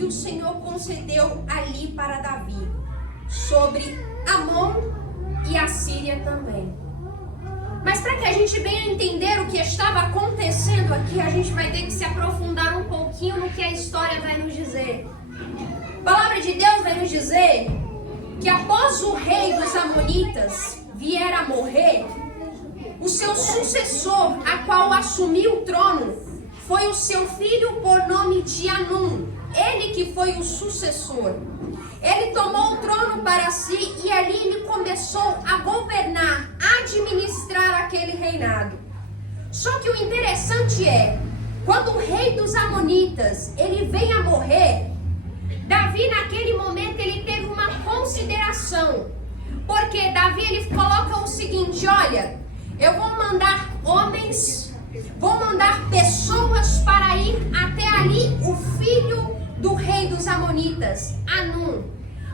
que o Senhor concedeu ali para Davi, sobre Amon e a Síria também. Mas para que a gente venha entender o que estava acontecendo aqui, a gente vai ter que se aprofundar um pouquinho no que a história vai nos dizer. A palavra de Deus vai nos dizer que após o rei dos Amonitas vier a morrer, o seu sucessor, a qual assumiu o trono, foi o seu filho por nome de Anum. Ele que foi o sucessor. Ele tomou o trono para si e ali ele começou a governar, a administrar aquele reinado. Só que o interessante é, quando o rei dos Amonitas, ele vem a morrer, Davi naquele momento ele teve uma consideração. Porque Davi ele coloca o seguinte, olha, eu vou mandar homens, vou mandar pessoas para ir até ali o filho do rei dos Amonitas, Anum,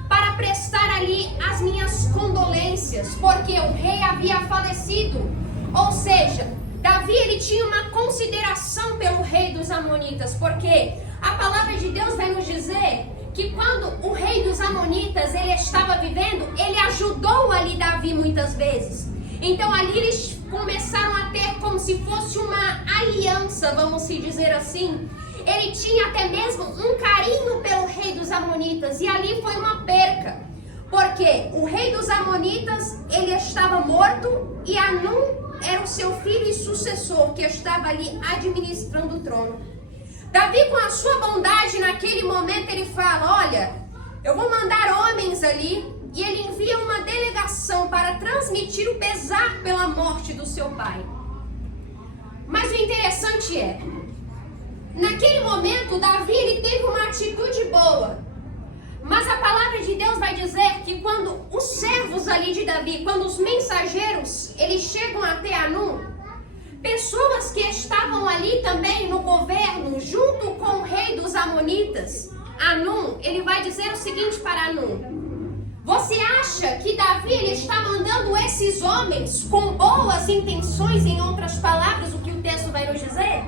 para prestar ali as minhas condolências, porque o rei havia falecido. Ou seja, Davi ele tinha uma consideração pelo rei dos Amonitas, porque a palavra de Deus vai nos dizer que quando o rei dos Amonitas ele estava vivendo, ele ajudou ali Davi muitas vezes. Então ali eles começaram a ter como se fosse uma aliança, vamos se dizer assim. Ele tinha até mesmo um carinho pelo rei dos Amonitas e ali foi uma perca. Porque o rei dos Amonitas, ele estava morto e Anum era o seu filho e sucessor que estava ali administrando o trono. Davi, com a sua bondade, naquele momento ele fala, olha, eu vou mandar homens ali, e ele envia uma delegação para transmitir o pesar pela morte do seu pai. Mas o interessante é, naquele momento, Davi ele teve uma atitude boa. Mas a palavra de Deus vai dizer que quando os servos ali de Davi, quando os mensageiros, eles chegam até Anum, pessoas que estavam ali também no governo, junto com o rei dos Amonitas, Anum, ele vai dizer o seguinte para Anum, você acha que Davi ele está mandando esses homens com boas intenções, em outras palavras, o que o texto vai nos dizer?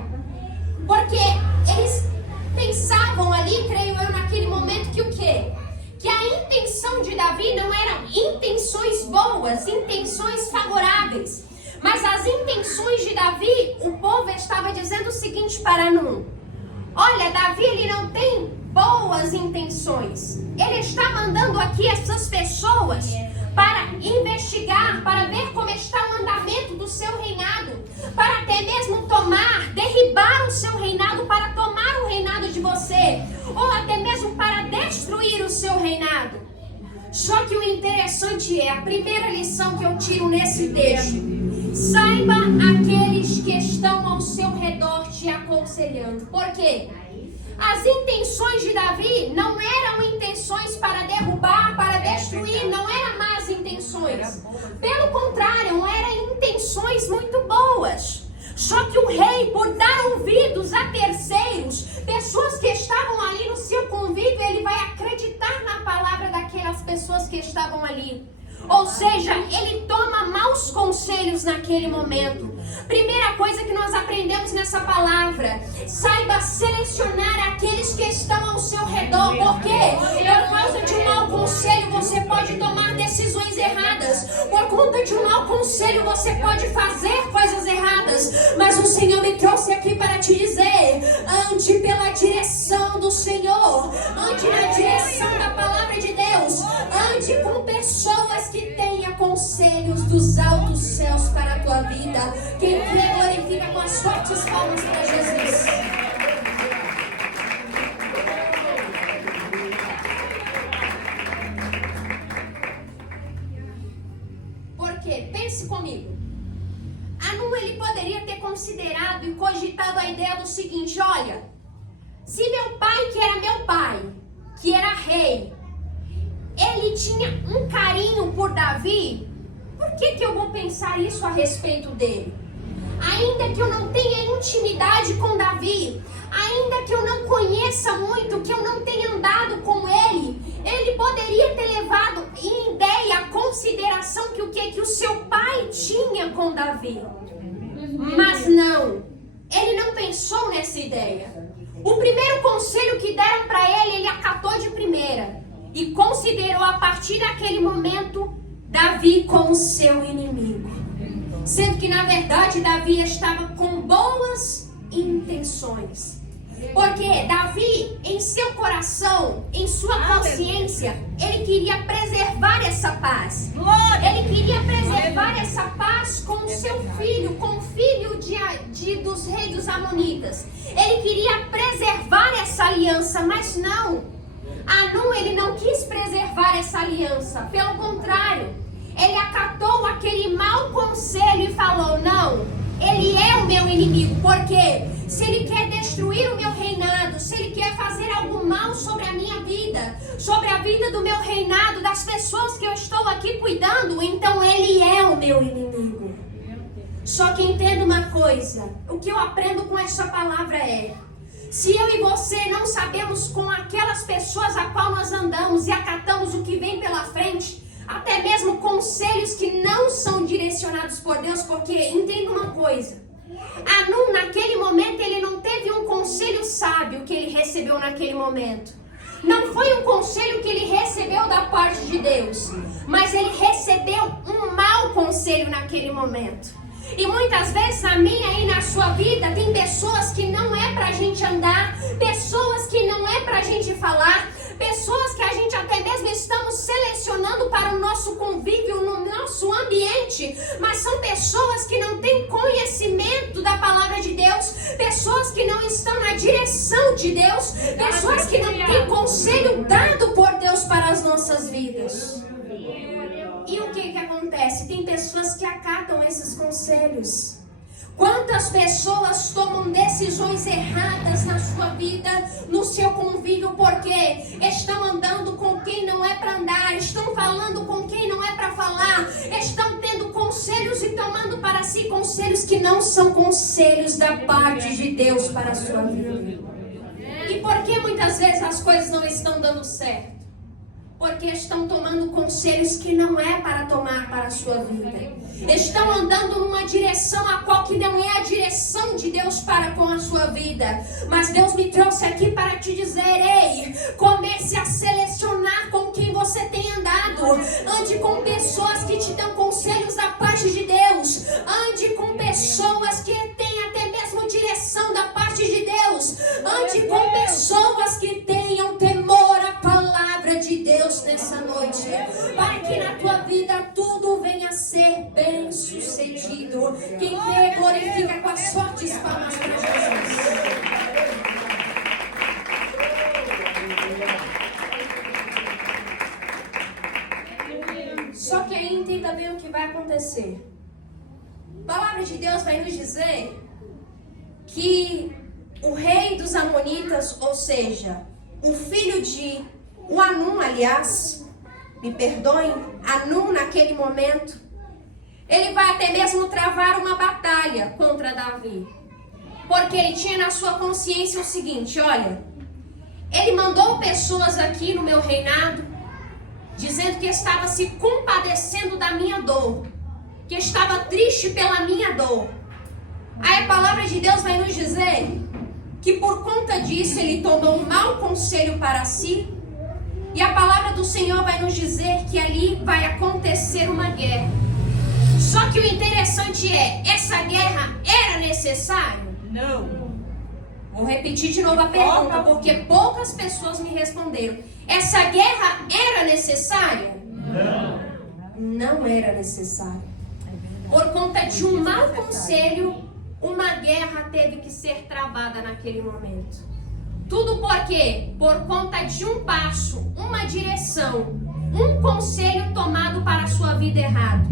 Porque eles pensavam ali, creio eu, naquele momento que o quê? Que a intenção de Davi não eram intenções boas, intenções favoráveis. Mas as intenções de Davi, o povo estava dizendo o seguinte para Anum, olha, Davi ele não tem boas intenções. Ele está mandando aqui essas pessoas para investigar, para ver como está o andamento do seu reinado, para até mesmo derribar o seu reinado, para tomar o reinado de você, ou até mesmo para destruir o seu reinado. Só que o interessante é, a primeira lição que eu tiro nesse texto, saiba aqueles que estão ao seu redor te aconselhando. Por quê? As intenções de Davi não eram intenções para derrubar, para destruir, não eram más intenções. Pelo contrário, eram intenções muito boas. Só que o rei, por dar ouvidos a terceiros, pessoas que estavam ali no seu convívio, ele vai acreditar na palavra daquelas pessoas que estavam ali. Ou seja, ele toma maus conselhos naquele momento. Primeira coisa que nós aprendemos nessa palavra, saiba selecionar aqueles que estão ao seu redor, porque por causa de um mau conselho você pode tomar decisões erradas, por conta de um mau conselho você pode fazer coisas erradas, mas o Senhor me trouxe aqui para te dizer, ande pela direção do Senhor, ande na direção da palavra de Deus, ande com pessoas que tenham conselhos dos altos céus para a tua vida. Quem crê, glorifica com as fortes palmas para Jesus. Porque, pense comigo, Anum ele poderia ter considerado e cogitado a ideia do seguinte, olha, se meu pai, que era meu pai, que era rei, ele tinha um carinho por Davi, por que eu vou pensar isso a respeito dele? Ainda que eu não tenha intimidade com Davi, ainda que eu não conheça muito, que eu não tenha andado com ele, ele poderia ter levado em ideia a consideração que o que o seu pai tinha com Davi. Mas não, ele não pensou nessa ideia. O primeiro conselho que deram para ele acatou de primeira. E considerou a partir daquele momento Davi como seu inimigo. Sendo que na verdade Davi estava com boas intenções. Porque Davi, em seu coração, em sua consciência, ele queria preservar essa paz. Ele queria preservar essa paz com o seu filho, com o filho dos reis dos Amonitas. Ele queria preservar essa aliança, mas não. Hanun, ele não quis preservar essa aliança. Pelo contrário, ele acatou aquele mau conselho e falou, não, ele é o meu inimigo. Porque se ele quer destruir o meu reinado, se ele quer fazer algo mal sobre a minha vida, sobre a vida do meu reinado, das pessoas que eu estou aqui cuidando, então ele é o meu inimigo. Só que entenda uma coisa, o que eu aprendo com essa palavra é, se eu e você não sabemos com aquelas pessoas a qual nós andamos e acatamos o que vem pela frente, até mesmo conselhos que não são direcionados por Deus, porque entenda uma coisa, Hanun naquele momento ele não teve um conselho sábio que ele recebeu naquele momento. Não foi um conselho que ele recebeu da parte de Deus, mas ele recebeu um mau conselho naquele momento. E muitas vezes na minha e na sua vida tem pessoas que não é pra gente andar, pessoas que não é pra gente falar, pessoas que a gente até mesmo estamos selecionando para o nosso convívio, no nosso ambiente, mas são pessoas que não têm conhecimento da palavra de Deus, pessoas que não estão na direção de Deus, pessoas que não têm conselho dado por Deus para as nossas vidas. E o que acontece? Tem pessoas que acatam esses conselhos. Quantas pessoas tomam decisões erradas na sua vida, no seu convívio, porque estão andando com quem não é para andar, estão falando com quem não é para falar, estão tendo conselhos e tomando para si conselhos que não são conselhos da parte de Deus para a sua vida. E por que muitas vezes as coisas não estão dando certo? Porque estão tomando conselhos que não é para tomar para a sua vida. Estão andando numa direção a qual que não é a direção de Deus para com a sua vida. Mas Deus me trouxe aqui para te dizer, ei, comece a selecionar com quem você tem andado. Ande com pessoas que te dão conselhos da parte de Deus. Ande com pessoas que têm até mesmo direção da parte de Deus. Ande com pessoas que tenham temor à palavra de Deus nessa noite, para que na tua vida tudo venha a ser bem sucedido. Quem crê, glorifica com as fortes palmas para Jesus. Só que aí entenda bem o que vai acontecer. A palavra de Deus vai nos dizer que o rei dos Amonitas, ou seja, o filho de Hanun, aliás, me perdoem, Hanun naquele momento, ele vai até mesmo travar uma batalha contra Davi. Porque ele tinha na sua consciência o seguinte, olha, ele mandou pessoas aqui no meu reinado, dizendo que estava se compadecendo da minha dor, que estava triste pela minha dor. Aí a palavra de Deus vai nos dizer que por conta disso ele tomou um mau conselho para si. E a palavra do Senhor vai nos dizer que ali vai acontecer uma guerra. Só que o interessante é, essa guerra era necessária? Não. Vou repetir de novo a pergunta, porque poucas pessoas me responderam. Essa guerra era necessária? Não. Não era necessária. Por conta de um mau conselho, uma guerra teve que ser travada naquele momento. Tudo por quê? Por conta de um passo, uma direção, um conselho tomado para a sua vida errado.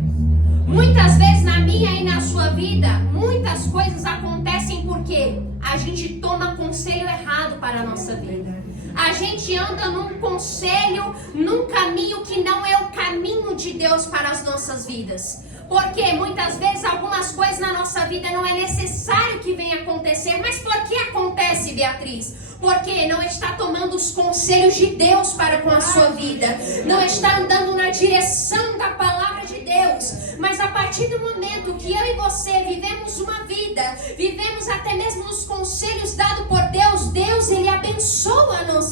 Muitas vezes na minha e na sua vida, muitas coisas acontecem porque a gente toma conselho errado para a nossa vida. A gente anda num conselho, num caminho que não é o caminho de Deus para as nossas vidas. Porque muitas vezes algumas coisas na nossa vida não é necessário que venha acontecer. Mas por que acontece, Beatriz? Porque não está tomando os conselhos de Deus para com a sua vida. Não está andando na direção da palavra de Deus. Mas a partir do momento que eu e você vivemos uma vida, vivemos até mesmo os conselhos dados por Deus, Deus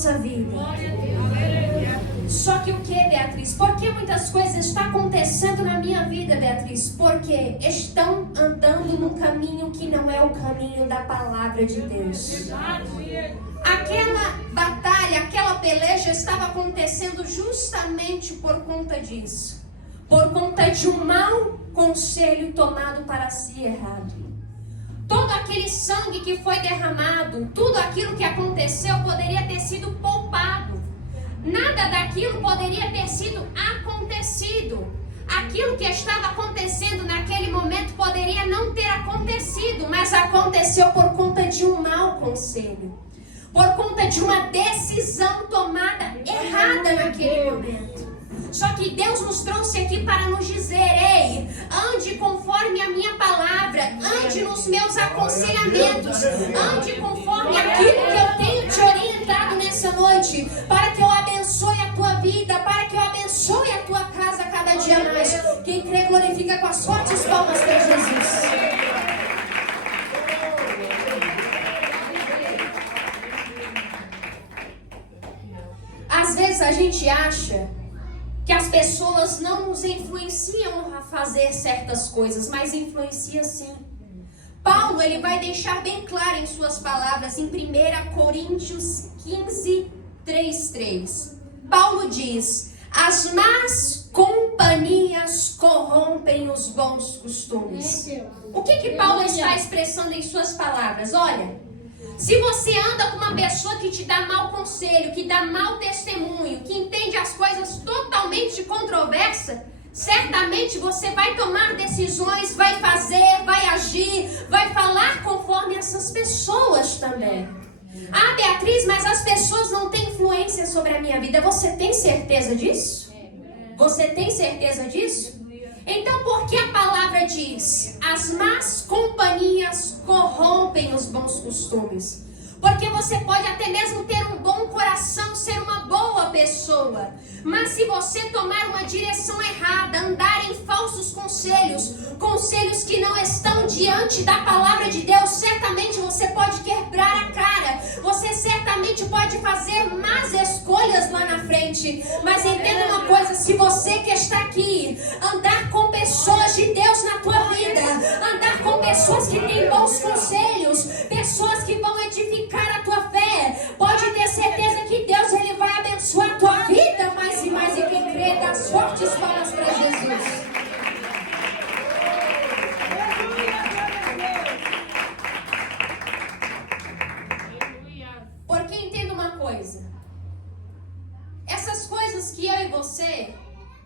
nossa vida. Só que o que, Beatriz? Por que muitas coisas estão acontecendo na minha vida, Beatriz? Porque estão andando num caminho que não é o caminho da palavra de Deus. Aquela batalha, aquela peleja estava acontecendo justamente por conta disso. Por conta de um mau conselho tomado para si errado. Todo aquele sangue que foi derramado, tudo aquilo que aconteceu poderia ter sido poupado. Nada daquilo poderia ter sido acontecido. Aquilo que estava acontecendo naquele momento poderia não ter acontecido, mas aconteceu por conta de um mau conselho. Por conta de uma decisão tomada errada naquele momento. Só que Deus nos trouxe aqui para nos dizer: ei, ande conforme a minha palavra, ande nos meus aconselhamentos, ande conforme aquilo que eu tenho te orientado nessa noite, para que eu abençoe a tua vida, para que eu abençoe a tua casa cada dia mais. Quem crê glorifica com as fortes palmas para Jesus. Às vezes a gente acha que as pessoas não nos influenciam a fazer certas coisas, mas influencia sim. Paulo, ele vai deixar bem claro em suas palavras em 1 Coríntios 15, 3. Paulo diz: as más companhias corrompem os bons costumes. O que Paulo está expressando em suas palavras? Olha, se você anda com uma pessoa que te dá mau conselho, que dá mau testemunho, que entende as coisas totalmente controversa, certamente você vai tomar decisões, vai fazer, vai agir, vai falar conforme essas pessoas também. Ah, Beatriz, mas as pessoas não têm influência sobre a minha vida. Você tem certeza disso? Você tem certeza disso? Então, por que a palavra diz: as más companhias corrompem os bons costumes? Porque você pode até mesmo ter um bom coração, ser uma boa pessoa, mas se você tomar uma direção errada, andar em falsos conselhos, conselhos que não estão diante da palavra de Deus, certamente você pode quebrar a cara, você certamente pode fazer más escolhas lá na frente. Mas entenda uma coisa: se você que está aqui andar com pessoas de Deus na tua vida, andar com pessoas que têm bons conselhos, pessoas que vão edificar a tua fé, pode ter certeza que Deus, ele vai abençoar a tua vida mais e mais. E quem crê, dá as fortes palmas para Jesus. Porque entenda uma coisa: essas coisas que eu e você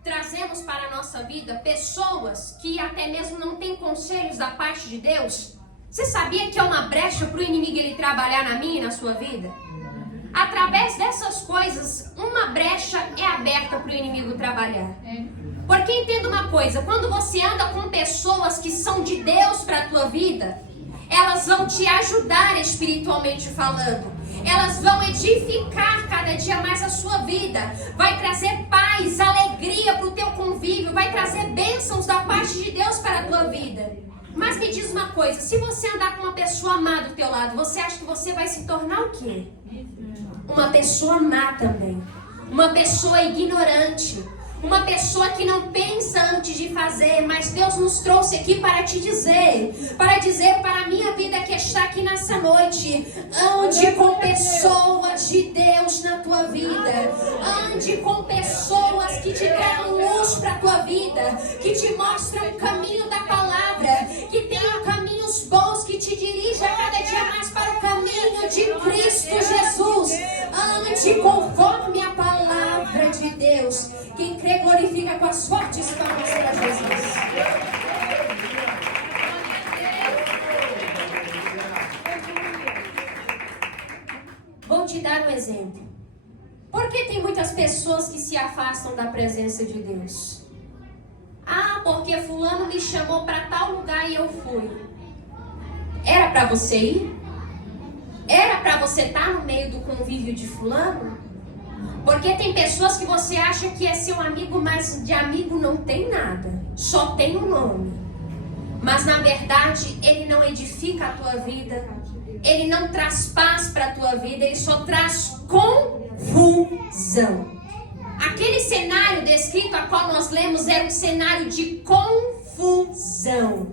trazemos para a nossa vida, pessoas que até mesmo não têm conselhos da parte de Deus, você sabia que é uma brecha para o inimigo ele trabalhar na minha e na sua vida? Através dessas coisas, uma brecha é aberta para o inimigo trabalhar. Porque entenda uma coisa: quando você anda com pessoas que são de Deus para a tua vida, elas vão te ajudar espiritualmente falando. Elas vão edificar cada dia mais a sua vida. Vai trazer paz, alegria para o teu convívio. Vai trazer bênçãos da parte de Deus para a tua vida. Mas me diz uma coisa: se você andar com uma pessoa má do teu lado, você acha que você vai se tornar o quê? Uma pessoa má também. Uma pessoa ignorante. Uma pessoa que não pensa antes de fazer. Mas Deus nos trouxe aqui para te dizer, para a minha vida que está aqui nessa noite: ande com pessoas de Deus na tua vida. Ande com pessoas que te deram luz para a tua vida, que te mostram o caminho da palavra, que tenham caminhos bons, que te dirigem a cada dia mais para o caminho de Cristo Jesus. Ande conforme a palavra de Deus. Quem crê glorifica com as fortes palmas para Jesus. Vou te dar um exemplo. Por que tem muitas pessoas que se afastam da presença de Deus? Ah, porque fulano me chamou para tal lugar e eu fui. Era para você ir? Era para você estar no meio do convívio de fulano? Porque tem pessoas que você acha que é seu amigo, mas de amigo não tem nada. Só tem um nome. Mas na verdade ele não edifica a tua vida. ele não traz paz para a tua vida, ele só traz confusão. Aquele cenário descrito a qual nós lemos era um cenário de confusão.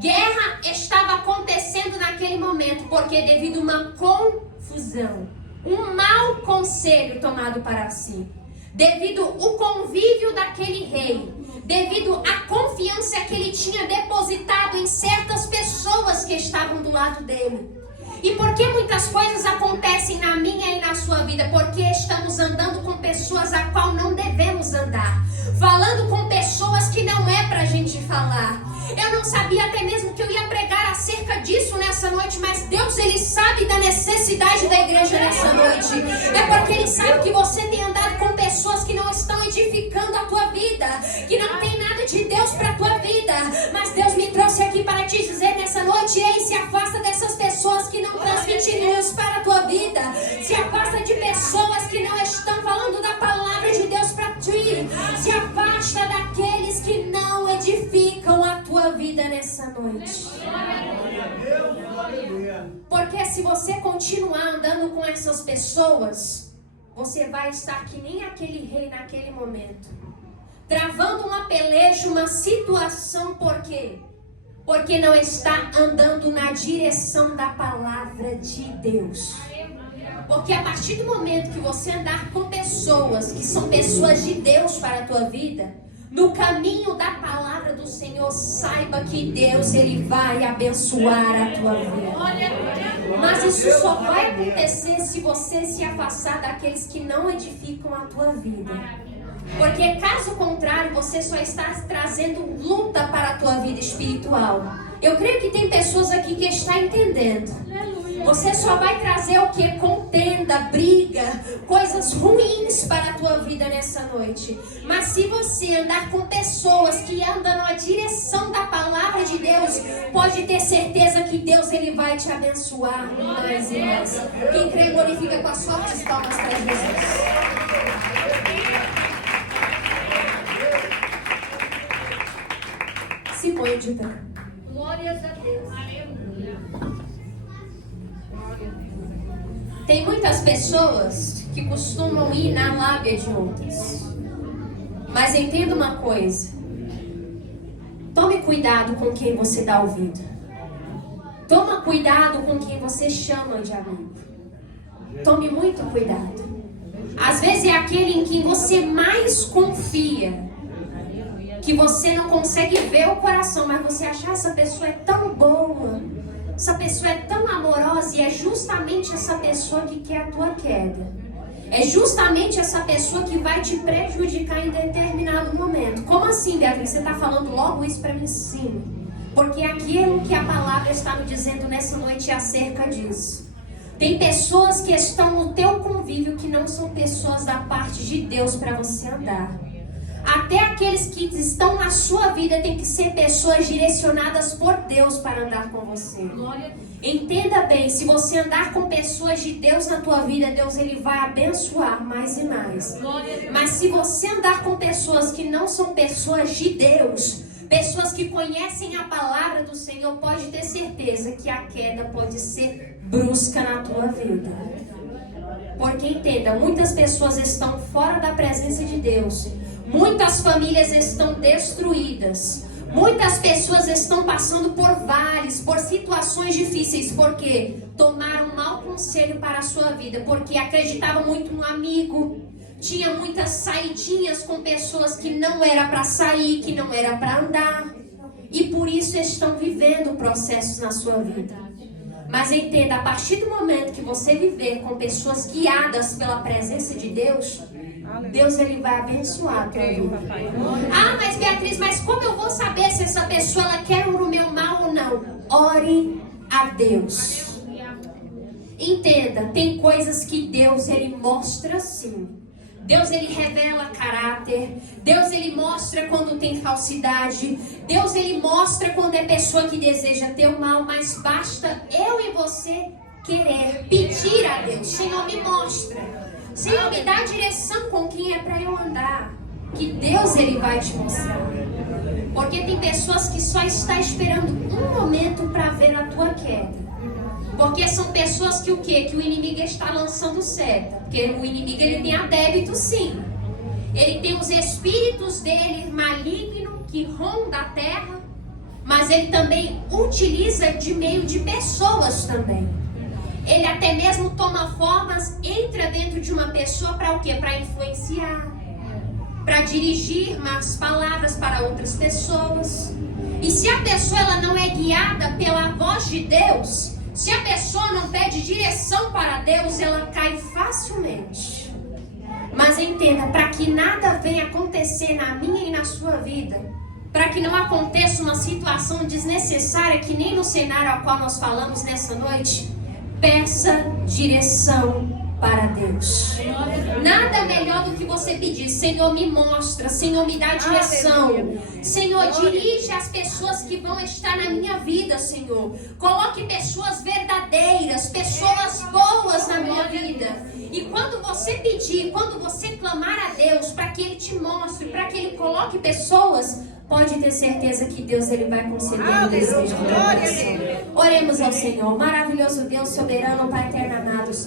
Guerra estava acontecendo naquele momento, porque devido a uma confusão, um mau conselho tomado para si, devido ao convívio daquele rei, devido à confiança que ele tinha depositado em certas pessoas que estavam do lado dele. E por que muitas coisas acontecem na minha e na sua vida? Porque estamos andando com pessoas a qual não devemos andar, falando com pessoas que não é pra gente falar. Eu não sabia até mesmo que eu ia pregar acerca disso nessa noite, mas Deus, Ele sabe da necessidade da igreja nessa noite. É porque Ele sabe que você tem andado com pessoas que não estão edificando a tua vida, que não tem nada de Deus para a tua vida. Mas Deus me trouxe aqui para te dizer nessa noite: ei, se afasta dessas pessoas que não transmitem luz para a tua vida. Se afasta de pessoas que não estão falando da palavra de Deus para ti. Se afasta daqueles que não edificam a tua vida nessa noite. Porque se você continuar andando com essas pessoas, você vai estar que nem aquele rei naquele momento, travando uma peleja, uma situação. Por quê? Porque não está andando na direção da palavra de Deus. Porque a partir do momento que você andar com pessoas que são pessoas de Deus para a tua vida, no caminho da palavra do Senhor, saiba que Deus, Ele vai abençoar a tua vida. Mas isso só vai acontecer se você se afastar daqueles que não edificam a tua vida. Porque caso contrário, você só está trazendo luta para a tua vida espiritual. Eu creio que tem pessoas aqui que estão entendendo. Você só vai trazer o que? Contenda, briga, coisas ruins para a tua vida nessa noite. Mas se você andar com pessoas que andam na direção da palavra de Deus, pode ter certeza que Deus, Ele vai te abençoar mais e mais. Quem crê, glorifica com as fortes palmas para Jesus. Se põe de pé. Glórias a Deus. Tem muitas pessoas que costumam ir na lábia de outras. Mas entenda uma coisa. Tome cuidado com quem você dá ouvido. Toma cuidado com quem você chama de amigo. Tome muito cuidado. Às vezes é aquele em quem você mais confia, que você não consegue ver o coração, mas você acha: essa pessoa é tão boa, essa pessoa é tão amorosa, e é justamente essa pessoa que quer a tua queda. É justamente essa pessoa que vai te prejudicar em determinado momento. Como assim, Beatriz? Você está falando logo isso para mim? Sim. Porque aquilo que a palavra está me dizendo nessa noite é acerca disso. Tem pessoas que estão no teu convívio que não são pessoas da parte de Deus para você andar. Até aqueles que estão na sua vida tem que ser pessoas direcionadas por Deus para andar com você. Entenda bem, se você andar com pessoas de Deus na tua vida, Deus, Ele vai abençoar mais e mais. Mas se você andar com pessoas que não são pessoas de Deus, pessoas que conhecem a palavra do Senhor, pode ter certeza que a queda pode ser brusca na tua vida. Porque entenda, muitas pessoas estão fora da presença de Deus. Muitas famílias estão destruídas. Muitas pessoas estão passando por vales, por situações difíceis, porque tomaram um mau conselho para a sua vida, porque acreditavam muito no amigo, tinha muitas saidinhas com pessoas que não era para sair, que não era para andar, e por isso estão vivendo processos na sua vida. Mas entenda, a partir do momento que você viver com pessoas guiadas pela presença de Deus, Deus, Ele vai abençoar a tua vida. Ah, mas Beatriz, mas como eu vou saber se essa pessoa ela quer o meu mal ou não? Ore a Deus. Entenda, tem coisas que Deus, Ele mostra sim. Deus, Ele revela caráter. Deus, Ele mostra quando tem falsidade. Deus, Ele mostra quando é pessoa que deseja ter o mal. Mas basta eu e você querer pedir a Deus: Senhor, me mostra. Senhor, me dá a direção com quem é para eu andar. Que Deus, Ele vai te mostrar. Porque tem pessoas que só estão esperando um momento para ver a tua queda. Porque são pessoas que o quê? Que o inimigo está lançando seta. Porque o inimigo ele tem adébito sim. Ele tem os espíritos dele maligno que rondam a terra. Mas ele também utiliza de meio de pessoas também. Ele até mesmo toma formas, entra dentro de uma pessoa para o quê? Para influenciar. Para dirigir más palavras para outras pessoas. E se a pessoa ela não é guiada pela voz de Deus, se a pessoa não pede direção para Deus, ela cai facilmente. Mas entenda, para que nada venha acontecer na minha e na sua vida, para que não aconteça uma situação desnecessária que nem no cenário ao qual nós falamos nessa noite, peça direção para Deus. Nada melhor do que você pedir: Senhor, me mostra, Senhor, me dá direção, Senhor, dirige as pessoas que vão estar na minha vida, Senhor. Coloque pessoas verdadeiras, pessoas boas na minha vida. E quando você pedir, quando você clamar a Deus para que Ele te mostre, para que Ele coloque pessoas, pode ter certeza que Deus ele vai conceder o desejo do coração. Oremos ao Senhor. Maravilhoso Deus, soberano, Pai eterno amado.